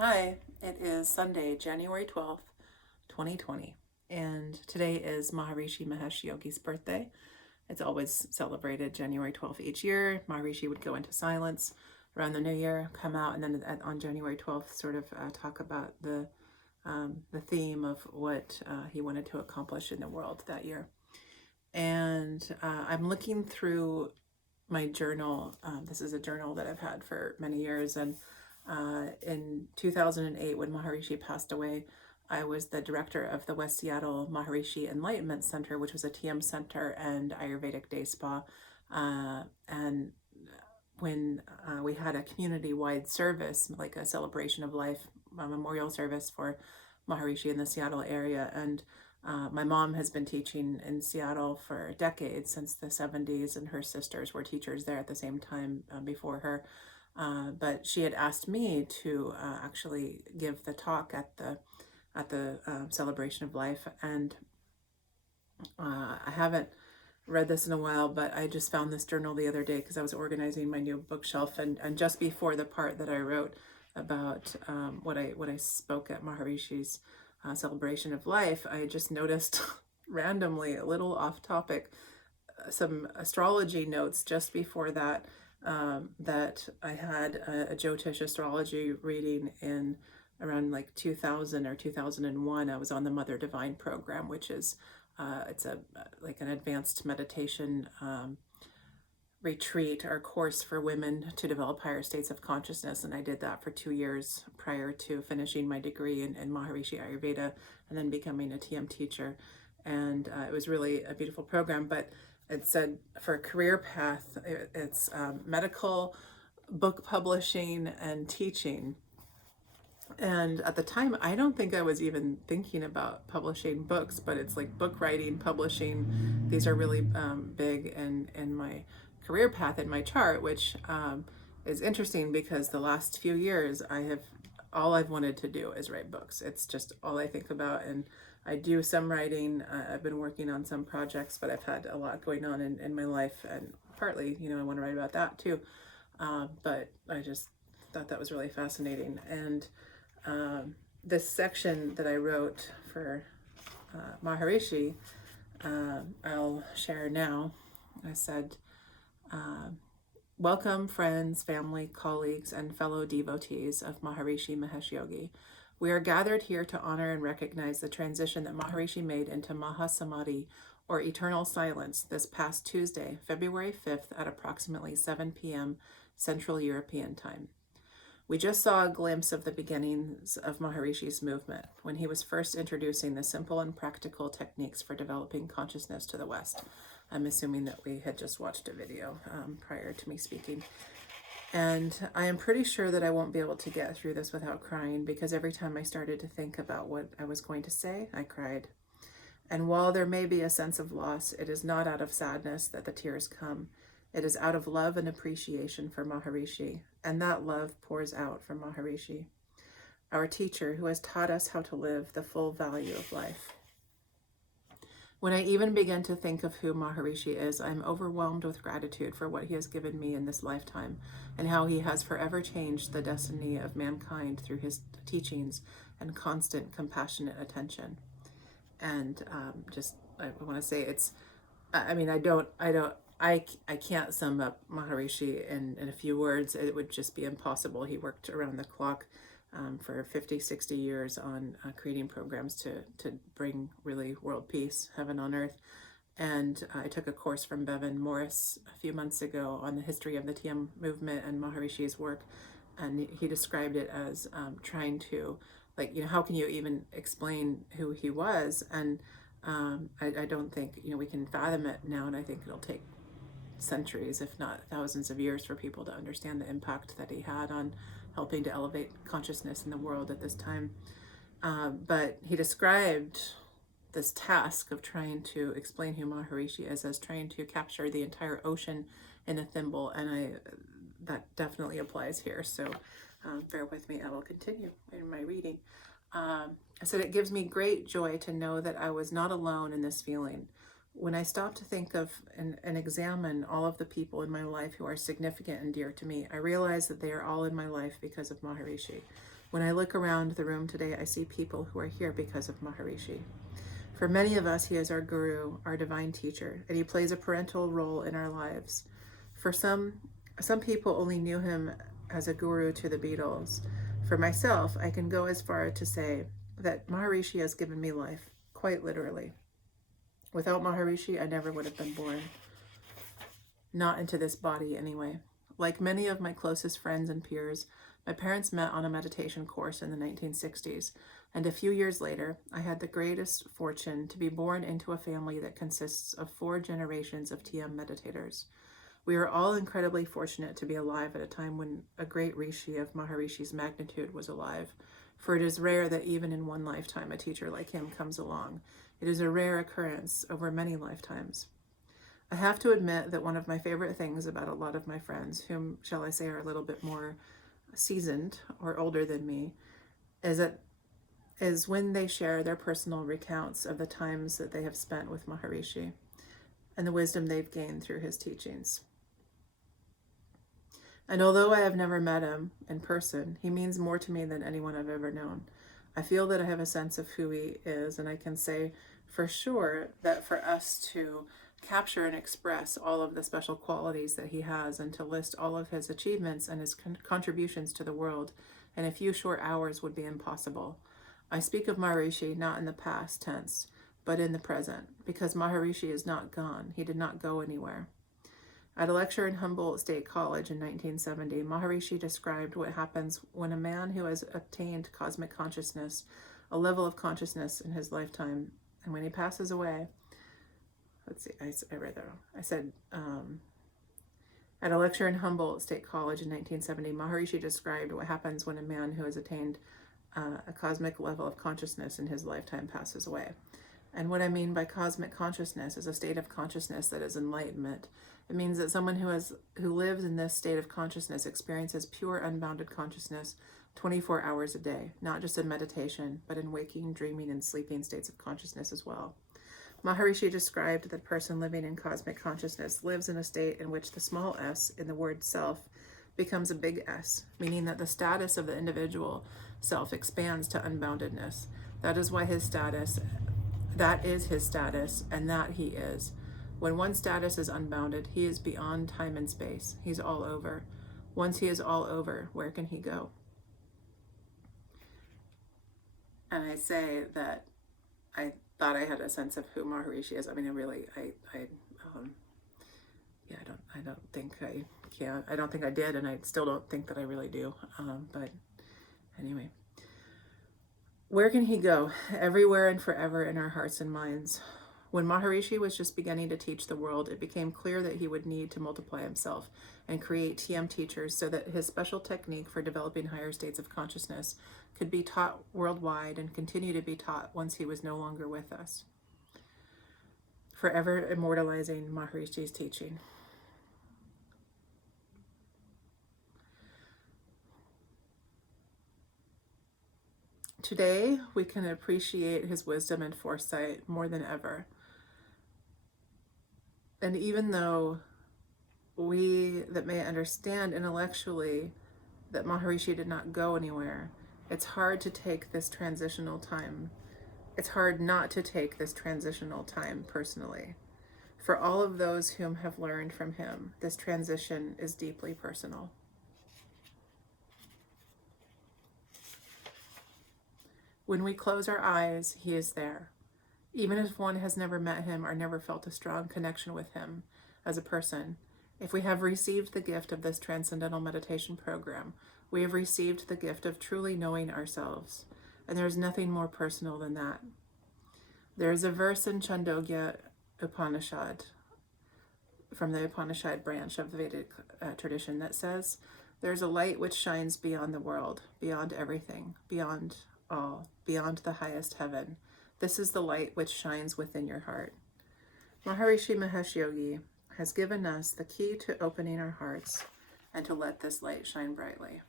Hi, it is Sunday, January 12th, 2020, and today is Maharishi Mahesh Yogi's birthday. It's always celebrated January 12th each year. Maharishi would go into silence around the new year, come out, and then on January 12th sort of talk about the theme of what he wanted to accomplish in the world that year. And I'm looking through my journal. This is a journal that I've had for many years, and in 2008, when Maharishi passed away, I was the director of the West Seattle Maharishi Enlightenment Center, which was a TM center and Ayurvedic day spa. And when we had a community-wide service, like a celebration of life, a memorial service for Maharishi in the Seattle area, and my mom has been teaching in Seattle for decades, since the 70s, and her sisters were teachers there at the same time before her. But she had asked me to actually give the talk at the celebration of life, and I haven't read this in a while, but I just found this journal the other day because I was organizing my new bookshelf, and just before the part that I wrote about what I spoke at Maharishi's celebration of life, I just noticed randomly, a little off topic, some astrology notes just before that, that I had a Jyotish astrology reading in around like 2000 or 2001. I was on the Mother Divine program, which is it's a like an advanced meditation retreat or course for women to develop higher states of consciousness, and I did that for 2 years prior to finishing my degree in Maharishi Ayurveda and then becoming a TM teacher. And it was really a beautiful program, but it said for a career path, it's medical, book publishing, and teaching. And at the time, I don't think I was even thinking about publishing books, but it's like book writing, publishing. These are really big in my career path in my chart, which is interesting because the last few years all I've wanted to do is write books. It's just all I think about. And I do some writing. I've been working on some projects, but I've had a lot going on in my life, and partly, I want to write about that too. But I just thought that was really fascinating. And this section that I wrote for Maharishi, I'll share now. I said, welcome friends, family, colleagues, and fellow devotees of Maharishi Mahesh Yogi. We are gathered here to honor and recognize the transition that Maharishi made into Mahasamadhi, or eternal silence, this past Tuesday, February 5th at approximately 7 p.m. Central European Time. We just saw a glimpse of the beginnings of Maharishi's movement when he was first introducing the simple and practical techniques for developing consciousness to the West. I'm assuming that we had just watched a video prior to me speaking. And I am pretty sure that I won't be able to get through this without crying, because every time I started to think about what I was going to say, I cried. And while there may be a sense of loss, it is not out of sadness that the tears come. It is out of love and appreciation for Maharishi, and that love pours out from Maharishi, our teacher who has taught us how to live the full value of life. When I even begin to think of who Maharishi is, I am overwhelmed with gratitude for what he has given me in this lifetime, and how he has forever changed the destiny of mankind through his teachings and constant compassionate attention. And I want to say I can't sum up Maharishi in a few words. It would just be impossible. He worked around the clock for 50, 60 years on creating programs to bring really world peace, heaven on earth. And I took a course from Bevan Morris a few months ago on the history of the TM movement and Maharishi's work. And he described it as trying to, how can you even explain who he was? And I don't think, we can fathom it now. And I think it'll take centuries, if not thousands of years, for people to understand the impact that he had on helping to elevate consciousness in the world at this time. But he described this task of trying to explain who Maharishi is as trying to capture the entire ocean in a thimble, and that definitely applies here. So bear with me, I will continue in my reading. I said, it gives me great joy to know that I was not alone in this feeling. When I stop to think of and examine all of the people in my life who are significant and dear to me, I realize that they are all in my life because of Maharishi. When I look around the room today, I see people who are here because of Maharishi. For many of us, he is our guru, our divine teacher, and he plays a parental role in our lives. For some people only knew him as a guru to the Beatles. For myself, I can go as far to say that Maharishi has given me life, quite literally. Without Maharishi, I never would have been born. Not into this body, anyway. Like many of my closest friends and peers, my parents met on a meditation course in the 1960s, and a few years later, I had the greatest fortune to be born into a family that consists of 4 generations of TM meditators. We are all incredibly fortunate to be alive at a time when a great rishi of Maharishi's magnitude was alive, for it is rare that even in one lifetime a teacher like him comes along. It is a rare occurrence over many lifetimes. I have to admit that one of my favorite things about a lot of my friends, whom, shall I say, are a little bit more seasoned or older than me, is when they share their personal recounts of the times that they have spent with Maharishi and the wisdom they've gained through his teachings. And although I have never met him in person, he means more to me than anyone I've ever known. I feel that I have a sense of who he is, and I can say for sure that for us to capture and express all of the special qualities that he has and to list all of his achievements and his contributions to the world in a few short hours would be impossible. I speak of Maharishi not in the past tense, but in the present, because Maharishi is not gone. He did not go anywhere. At a lecture in Humboldt State College in 1970, Maharishi described what happens when a man who has attained cosmic consciousness, a level of consciousness in his lifetime, and when he passes away, I read that wrong. I said, at a lecture in Humboldt State College in 1970, Maharishi described what happens when a man who has attained a cosmic level of consciousness in his lifetime passes away. And what I mean by cosmic consciousness is a state of consciousness that is enlightenment. It means that someone who lives in this state of consciousness experiences pure unbounded consciousness 24 hours a day, not just in meditation, but in waking, dreaming, and sleeping states of consciousness as well. Maharishi described that a person living in cosmic consciousness lives in a state in which the small s in the word self becomes a big S, meaning that the status of the individual self expands to unboundedness. That is his status, and that he is. When one status is unbounded, he is beyond time and space. He's all over. Once he is all over, where can he go? And I say that I thought I had a sense of who Maharishi is. I mean, I don't think I can. I don't think I did, and I still don't think that I really do. But anyway, where can he go? Everywhere and forever in our hearts and minds. When Maharishi was just beginning to teach the world, it became clear that he would need to multiply himself and create TM teachers so that his special technique for developing higher states of consciousness could be taught worldwide and continue to be taught once he was no longer with us, forever immortalizing Maharishi's teaching. Today, we can appreciate his wisdom and foresight more than ever. And even though we that may understand intellectually that Maharishi did not go anywhere, it's hard to take this transitional time. It's hard not to take this transitional time personally. For all of those whom have learned from him, this transition is deeply personal. When we close our eyes, he is there. Even if one has never met him or never felt a strong connection with him as a person, if we have received the gift of this Transcendental Meditation program, we have received the gift of truly knowing ourselves, and there is nothing more personal than that. There is a verse in Chandogya Upanishad, from the Upanishad branch of the Vedic tradition, that says, "There is a light which shines beyond the world, beyond everything, beyond all, beyond the highest heaven. This is the light which shines within your heart." Maharishi Mahesh Yogi has given us the key to opening our hearts and to let this light shine brightly.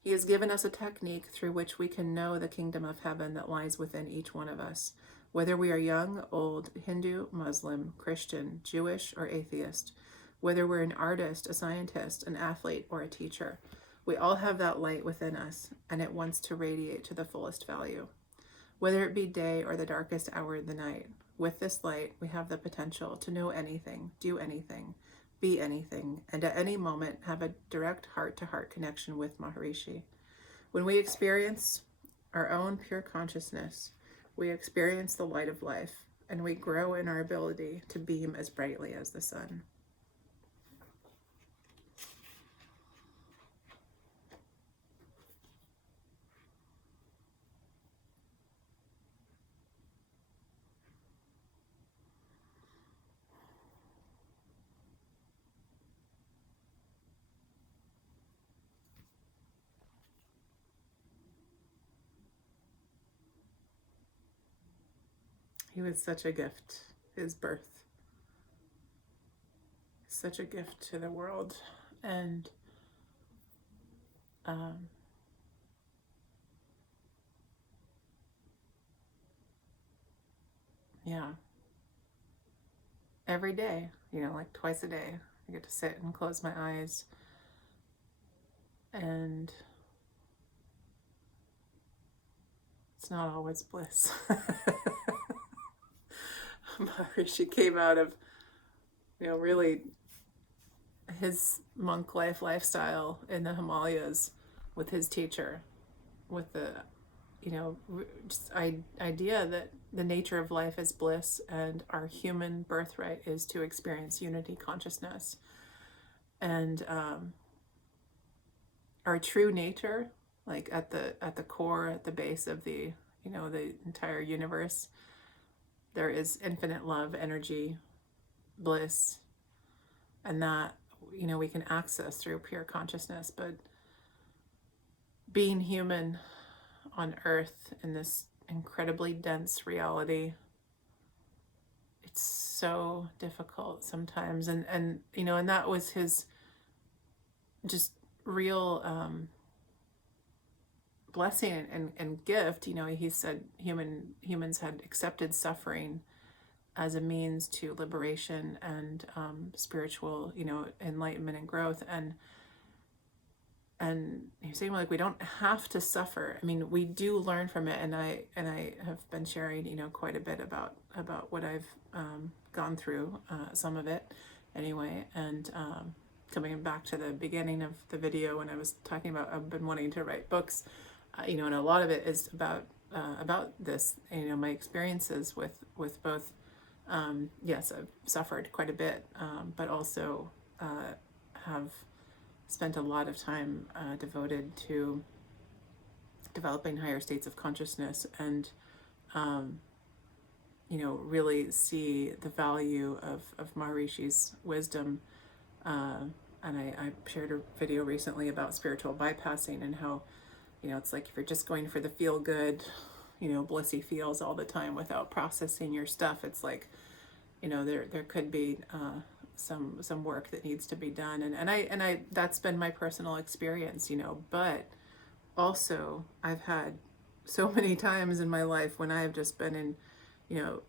He has given us a technique through which we can know the kingdom of heaven that lies within each one of us, whether we are young, old, Hindu, Muslim, Christian, Jewish, or atheist, whether we're an artist, a scientist, an athlete, or a teacher, We all have that light within us, and it wants to radiate to the fullest value, whether it be day or the darkest hour of the night. With this light, we have the potential to know anything, do anything, be anything, and at any moment have a direct heart-to-heart connection with Maharishi. When we experience our own pure consciousness, we experience the light of life, and we grow in our ability to beam as brightly as the sun. He was such a gift, his birth. Such a gift to the world. And yeah, every day, like twice a day, I get to sit and close my eyes, and it's not always bliss. Maharishi came out of, really his monk lifestyle in the Himalayas with his teacher, with the, just idea that the nature of life is bliss, and our human birthright is to experience unity consciousness. And our true nature, like at the core, at the base of the the entire universe, there is infinite love, energy, bliss, and that we can access through pure consciousness. But being human on earth in this incredibly dense reality, it's so difficult sometimes. And and that was his just real blessing and gift. He said humans had accepted suffering as a means to liberation and spiritual enlightenment and growth. And he's saying, like, we don't have to suffer. I mean, we do learn from it, and I have been sharing quite a bit about what I've gone through, some of it anyway. And coming back to the beginning of the video when I was talking about I've been wanting to write books, and a lot of it is about this, my experiences with both. Yes, I've suffered quite a bit, but also have spent a lot of time devoted to developing higher states of consciousness, and really see the value of Maharishi's wisdom. And I shared a video recently about spiritual bypassing, and how it's like if you're just going for the feel good, blissy feels all the time without processing your stuff, it's like there could be some work that needs to be done. And I that's been my personal experience, but also I've had so many times in my life when I've just been in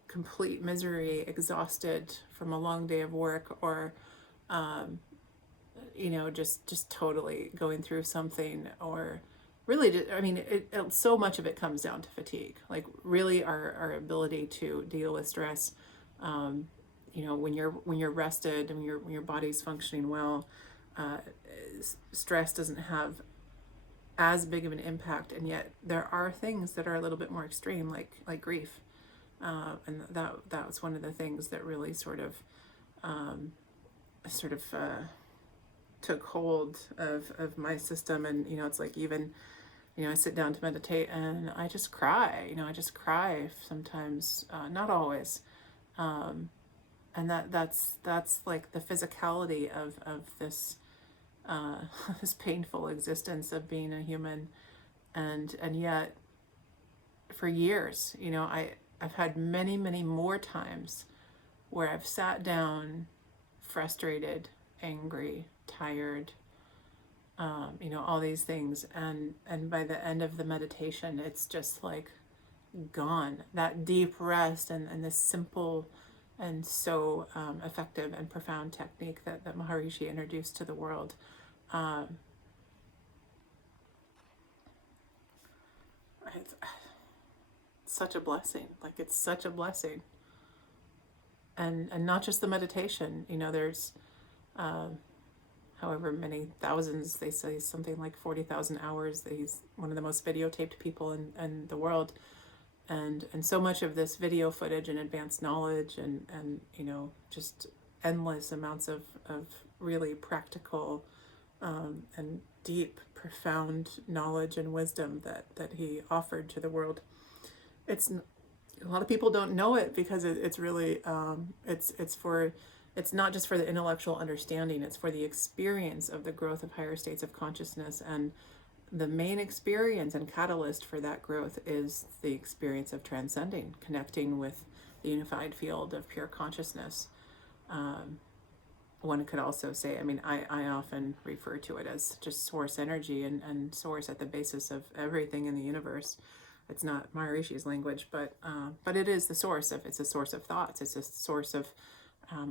complete misery, exhausted from a long day of work, or just totally going through something, or really just, I mean, so much of it comes down to fatigue, like really our ability to deal with stress. When you're rested and when your body's functioning well, stress doesn't have as big of an impact. And yet there are things that are a little bit more extreme, like grief, and that was one of the things that really sort of took hold of my system. And it's like, even I sit down to meditate and I just cry. I just cry sometimes, not always. And that's like the physicality of this this painful existence of being a human. And yet for years, I've had many more times where I've sat down frustrated, angry, tired, all these things, and by the end of the meditation, it's just like gone. That deep rest and this simple and so effective and profound technique that Maharishi introduced to the world, it's such a blessing. Like, it's such a blessing. And not just the meditation, there's however many thousands, they say something like 40,000 hours. He's one of the most videotaped people in the world. And so much of this video footage and advanced knowledge and just endless amounts of really practical and deep, profound knowledge and wisdom that he offered to the world. It's a lot of people don't know it because it's really it's not just for the intellectual understanding, it's for the experience of the growth of higher states of consciousness. And the main experience and catalyst for that growth is the experience of transcending, connecting with the unified field of pure consciousness. One could also say, I often refer to it as just source energy and source at the basis of everything in the universe. It's not Maharishi's language, but it is the source of, it's a source of thoughts. It's a source of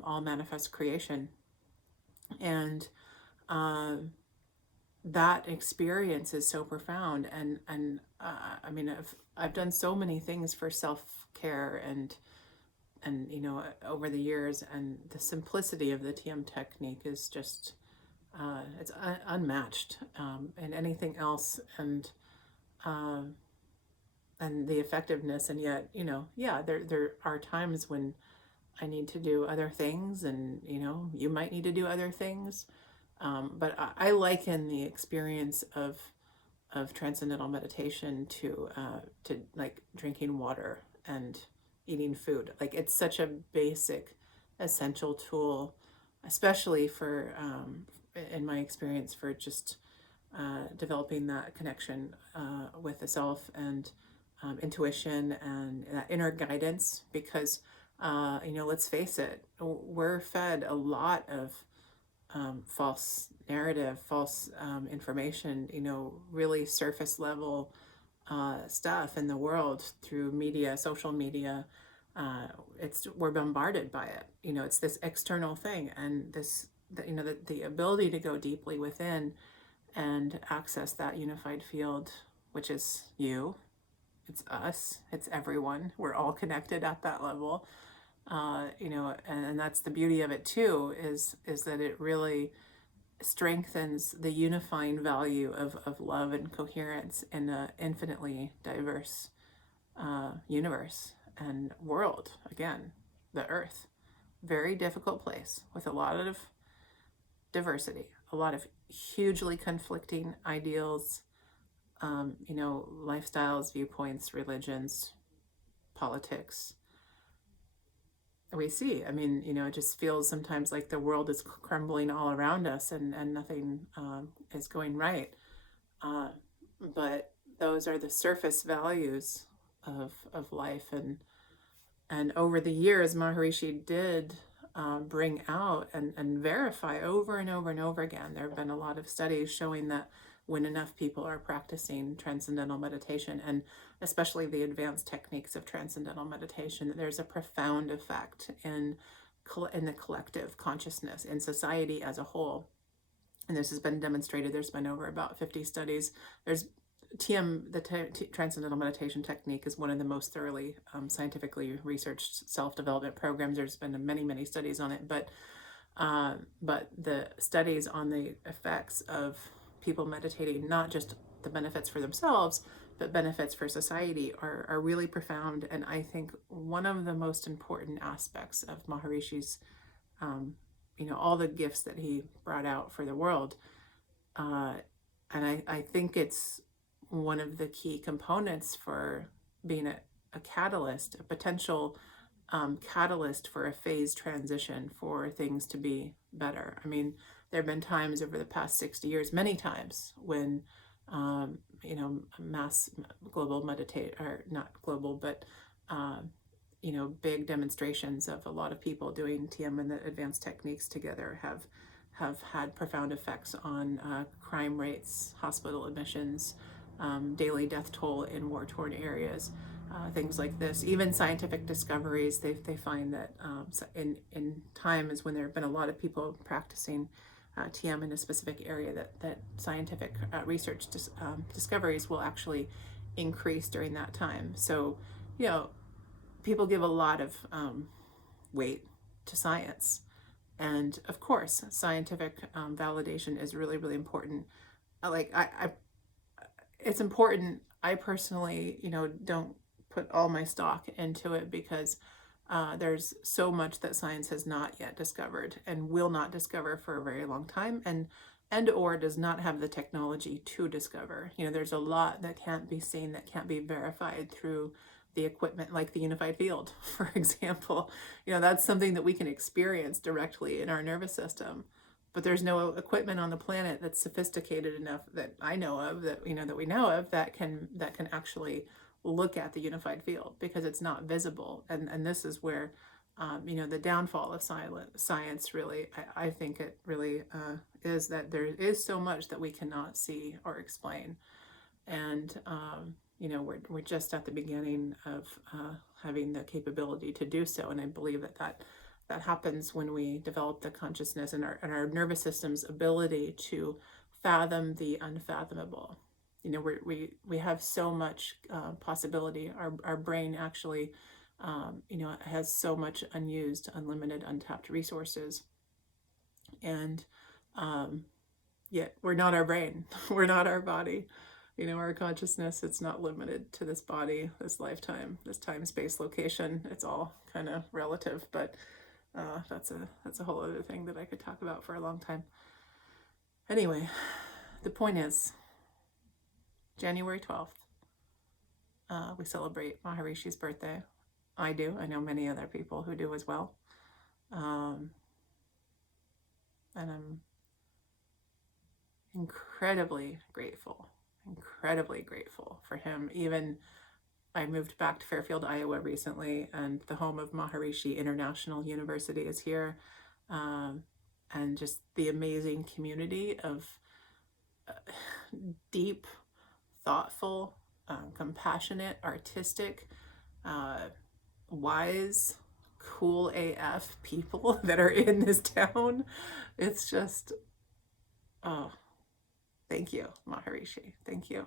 all manifest creation. And that experience is so profound. And I've done so many things for self-care and over the years, and the simplicity of the TM technique is just it's unmatched in anything else. And the effectiveness. And yet, there are times when I need to do other things, and you might need to do other things, but I liken the experience of transcendental meditation to like drinking water and eating food. Like, it's such a basic, essential tool, especially for in my experience, for just developing that connection with the self and intuition and that inner guidance. Because let's face it, we're fed a lot of false narrative, false information, really surface level stuff in the world through media, social media. We're bombarded by it. It's this external thing, and this, the ability to go deeply within and access that unified field, which is you, it's us, it's everyone. We're all connected at that level. And that's the beauty of it too, is that it really strengthens the unifying value of love and coherence in an infinitely diverse universe and world. Again, the earth, very difficult place with a lot of diversity, a lot of hugely conflicting ideals, lifestyles, viewpoints, religions, politics. We see, it just feels sometimes like the world is crumbling all around us, and nothing is going right. But those are the surface values of life. And over the years, Maharishi did bring out and verify over and over and over again. There have been a lot of studies showing that when enough people are practicing transcendental meditation, and especially the advanced techniques of transcendental meditation, there's a profound effect in the collective consciousness, in society as a whole. And this has been demonstrated. There's been over about 50 studies. There's the Transcendental Meditation technique is one of the most thoroughly scientifically researched self-development programs. There's been many, many studies on it, but the studies on the effects of people meditating, not just the benefits for themselves, but benefits for society, are really profound. And I think one of the most important aspects of Maharishi's, all the gifts that he brought out for the world, and I think it's one of the key components for being a catalyst, a potential catalyst for a phase transition for things to be better. There have been times over the past 60 years, many times, when mass global or not global, but big demonstrations of a lot of people doing TM and the advanced techniques together have had profound effects on crime rates, hospital admissions, daily death toll in war-torn areas, things like this. Even scientific discoveries, they find that in times when there have been a lot of people practicing TM in a specific area, that scientific research discoveries will actually increase during that time. So, you know, people give a lot of weight to science. And of course, scientific validation is really, really important. It's important. I personally, don't put all my stock into it because there's so much that science has not yet discovered and will not discover for a very long time, and or does not have the technology to discover. There's a lot that can't be seen, that can't be verified through the equipment, like the unified field, for example. That's something that we can experience directly in our nervous system. But there's no equipment on the planet that's sophisticated enough, that I know of, that we know of, that can actually look at the unified field, because it's not visible. And this is where the downfall of science really, I think it really is, that there is so much that we cannot see or explain. And we're just at the beginning of having the capability to do so. And I believe that happens when we develop the consciousness and our nervous system's ability to fathom the unfathomable. We have so much possibility. Our brain actually, has so much unused, unlimited, untapped resources. And yet we're not our brain. We're not our body. Our consciousness, it's not limited to this body, this lifetime, this time, space, location. It's all kind of relative, but that's a whole other thing that I could talk about for a long time. Anyway, the point is, January 12th, we celebrate Maharishi's birthday. I do. I know many other people who do as well. And I'm incredibly grateful for him. Even I moved back to Fairfield, Iowa recently, and the home of Maharishi International University is here. And just the amazing community of deep, thoughtful, compassionate, artistic, wise, cool AF people that are in this town. It's just, oh, thank you, Maharishi. Thank you.